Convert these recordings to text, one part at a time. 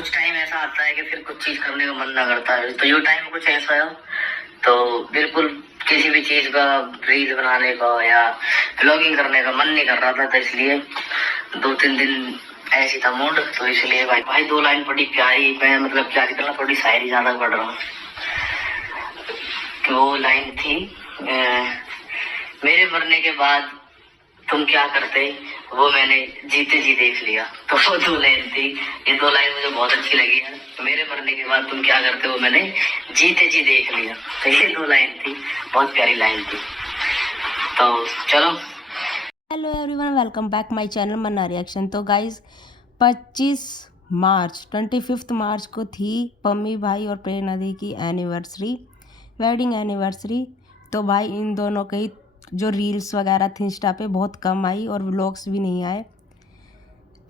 कुछ टाइम ऐसा आता है कि फिर कुछ चीज करने का मन ना करता है। तो ये टाइम कुछ ऐसा है तो बिल्कुल किसी भी चीज का रील बनाने का या ब्लॉगिंग करने का मन नहीं कर रहा था, तो इसलिए 2-3 दिन ऐसी था मूड। तो इसलिए भाई 2 लाइन पढ़ी प्यारी, मैं मतलब क्या करना थोड़ी शायरी ज्यादा पढ़ रहा हूँ। वो लाइन थी मेरे मरने के बाद तुम क्या करते वो मैंने जीते जी देख लिया। तो वो 2 लाइन थी। ये 2 लाइन मुझे बहुत अच्छी लगी है। मेरे मरने के बाद तुम क्या करते हो मैंने जीते जी देख लिया। तो ये 2 लाइन थी, बहुत प्यारी लाइन थी। तो चलो, hello everyone, welcome back my channel Manna reaction. तो गाइज 25 मार्च को थी पम्मी भाई और प्रेरणा दी की एनिवर्सरी, वेडिंग एनिवर्सरी। तो भाई इन दोनों के जो रील्स वगैरह थी इंस्टा पे बहुत कम आई और व्लॉग्स भी नहीं आए।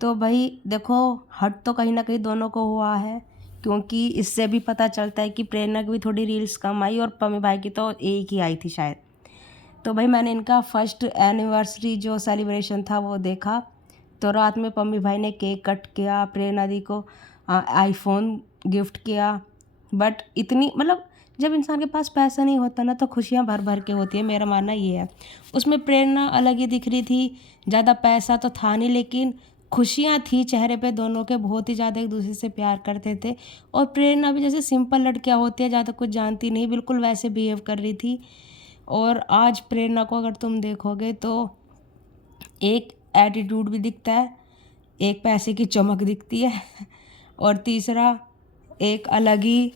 तो भाई देखो, हट तो कहीं ना कहीं दोनों को हुआ है, क्योंकि इससे भी पता चलता है कि प्रेरणा की भी थोड़ी रील्स कम आई और पम्मी भाई की तो एक ही आई थी शायद। तो भाई मैंने इनका फर्स्ट एनिवर्सरी जो सेलिब्रेशन था वो देखा। तो रात में पम्मी भाई ने केक कट किया, प्रेरणा दी को आईफोन गिफ्ट किया। बट इतनी मतलब जब इंसान के पास पैसा नहीं होता ना तो खुशियाँ भर भर के होती है, मेरा मानना ये है। उसमें प्रेरणा अलग ही दिख रही थी, ज़्यादा पैसा तो था नहीं लेकिन खुशियाँ थी चेहरे पे दोनों के, बहुत ही ज़्यादा एक दूसरे से प्यार करते थे। और प्रेरणा भी जैसे सिंपल लड़कियाँ होती है, ज़्यादा कुछ जानती नहीं, बिल्कुल वैसे बिहेव कर रही थी। और आज प्रेरणा को अगर तुम देखोगे तो एक एटीट्यूड भी दिखता है, एक पैसे की चमक दिखती है और तीसरा एक अलग ही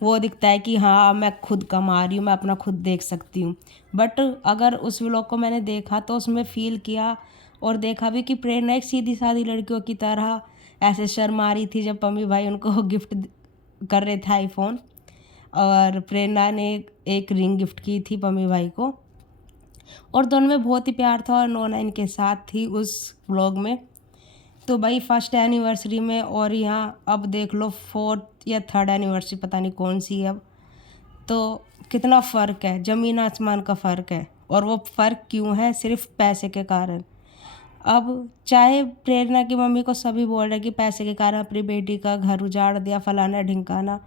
वो दिखता है कि हाँ मैं खुद कमा रही हूँ, मैं अपना खुद देख सकती हूँ। बट अगर उस व्लॉग को मैंने देखा तो उसमें फ़ील किया और देखा भी कि प्रेरणा एक सीधी सादी लड़कियों की तरह ऐसे शर्मा रही थी जब पम्मी भाई उनको गिफ्ट कर रहे थे आईफोन, और प्रेरणा ने एक रिंग गिफ्ट की थी पम्मी भाई को। और दोनों में बहुत ही प्यार था और नोना इनके साथ थी उस व्लॉग में। तो भाई फर्स्ट एनिवर्सरी में और यहाँ अब देख लो 4th या 3rd एनिवर्सरी, पता नहीं कौन सी है अब। तो कितना फ़र्क है, ज़मीन आसमान का फ़र्क है। और वो फ़र्क क्यों है? सिर्फ पैसे के कारण। अब चाहे प्रेरणा की मम्मी को सभी बोल रहे कि पैसे के कारण अपनी बेटी का घर उजाड़ दिया, फलाना ढिमकाना,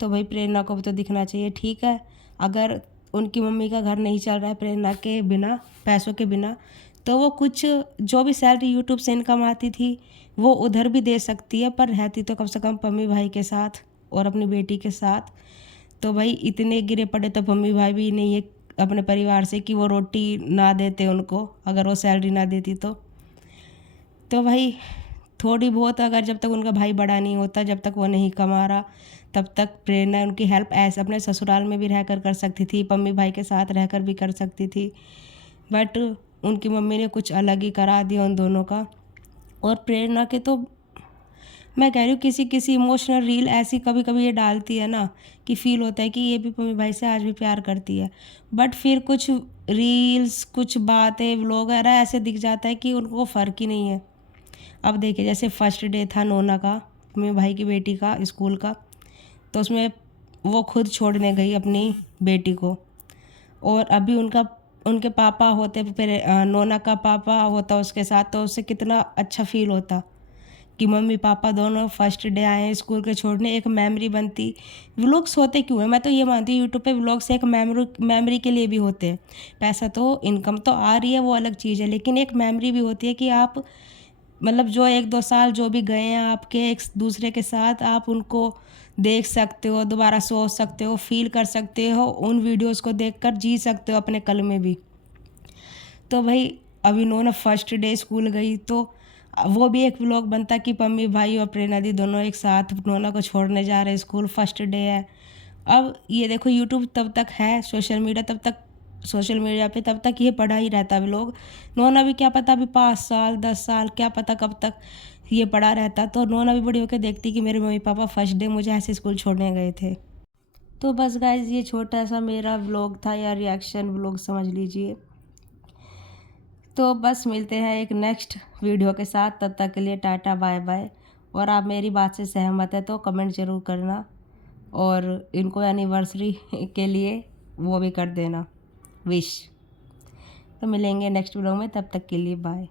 तो भाई प्रेरणा को भी तो दिखना चाहिए। ठीक है, अगर उनकी मम्मी का घर नहीं चल रहा है प्रेरणा के बिना, पैसों के बिना, तो वो कुछ जो भी सैलरी यूट्यूब से इनकम आती थी वो उधर भी दे सकती है, पर रहती तो कम से कम पम्मी भाई के साथ और अपनी बेटी के साथ। तो भाई इतने गिरे पड़े तो पम्मी भाई भी नहीं है अपने परिवार से कि वो रोटी ना देते उनको, अगर वो सैलरी ना देती तो भाई थोड़ी बहुत, अगर जब तक उनका भाई बड़ा नहीं होता, जब तक वो नहीं कमा रहा, तब तक प्रेरणा उनकी हेल्प ऐसे अपने ससुराल में भी रहकर कर सकती थी, पम्मी भाई के साथ रहकर भी कर सकती थी। बट उनकी मम्मी ने कुछ अलग ही करा दिया उन दोनों का। और प्रेरणा के तो मैं कह रही हूँ किसी किसी इमोशनल रील ऐसी कभी कभी ये डालती है ना कि फ़ील होता है कि ये भी पम्मी भाई से आज भी प्यार करती है। बट फिर कुछ रील्स, कुछ बातें, व्लॉग वगैरह ऐसे दिख जाता है कि उनको फ़र्क ही नहीं है। अब देखिए जैसे फर्स्ट डे था नोना का, मेरे भाई की बेटी का स्कूल का, तो उसमें वो खुद छोड़ने गई अपनी बेटी को। और अभी उनके पापा होते, फिर नोना का पापा होता उसके साथ, तो उससे कितना अच्छा फील होता कि मम्मी पापा दोनों फर्स्ट डे आए हैं स्कूल के छोड़ने, एक मेमोरी बनती। व्लॉग्स होते क्यों हैं? मैं तो ये मानती हूँ यूट्यूब पे व्लॉग्स एक मेमोरी के लिए भी होते हैं। पैसा तो, इनकम तो आ रही है वो अलग चीज़ है, लेकिन एक मेमोरी भी होती है कि आप मतलब जो 1-2 साल जो भी गए हैं आपके एक दूसरे के साथ, आप उनको देख सकते हो, दोबारा सोच सकते हो, फील कर सकते हो, उन वीडियोस को देखकर जी सकते हो अपने कल में भी। तो भाई अभी इन्होंने फर्स्ट डे स्कूल गई तो वो भी एक व्लॉग बनता कि पम्मी भाई और प्रेरणा दी दोनों एक साथ नोना को छोड़ने जा रहे हैं स्कूल, फर्स्ट डे है। अब ये देखो यूट्यूब तब तक है, सोशल मीडिया पे तब तक ये पड़ा ही रहता व्लॉग। नोना भी क्या पता अभी 5 साल 10 साल क्या पता कब तक ये पड़ा रहता, तो नोना भी बड़ी होकर देखती कि मेरे मम्मी पापा फर्स्ट डे मुझे ऐसे स्कूल छोड़ने गए थे। तो बस गाइज ये छोटा सा मेरा व्लॉग था या रिएक्शन व्लॉग समझ लीजिए। तो बस मिलते हैं एक नेक्स्ट वीडियो के साथ, तब तक के लिए टाटा बाय बाय। और आप मेरी बात से सहमत है तो कमेंट ज़रूर करना और इनको एनिवर्सरी के लिए वो भी कर देना विश। तो मिलेंगे नेक्स्ट वीडियो में, तब तक के लिए बाय।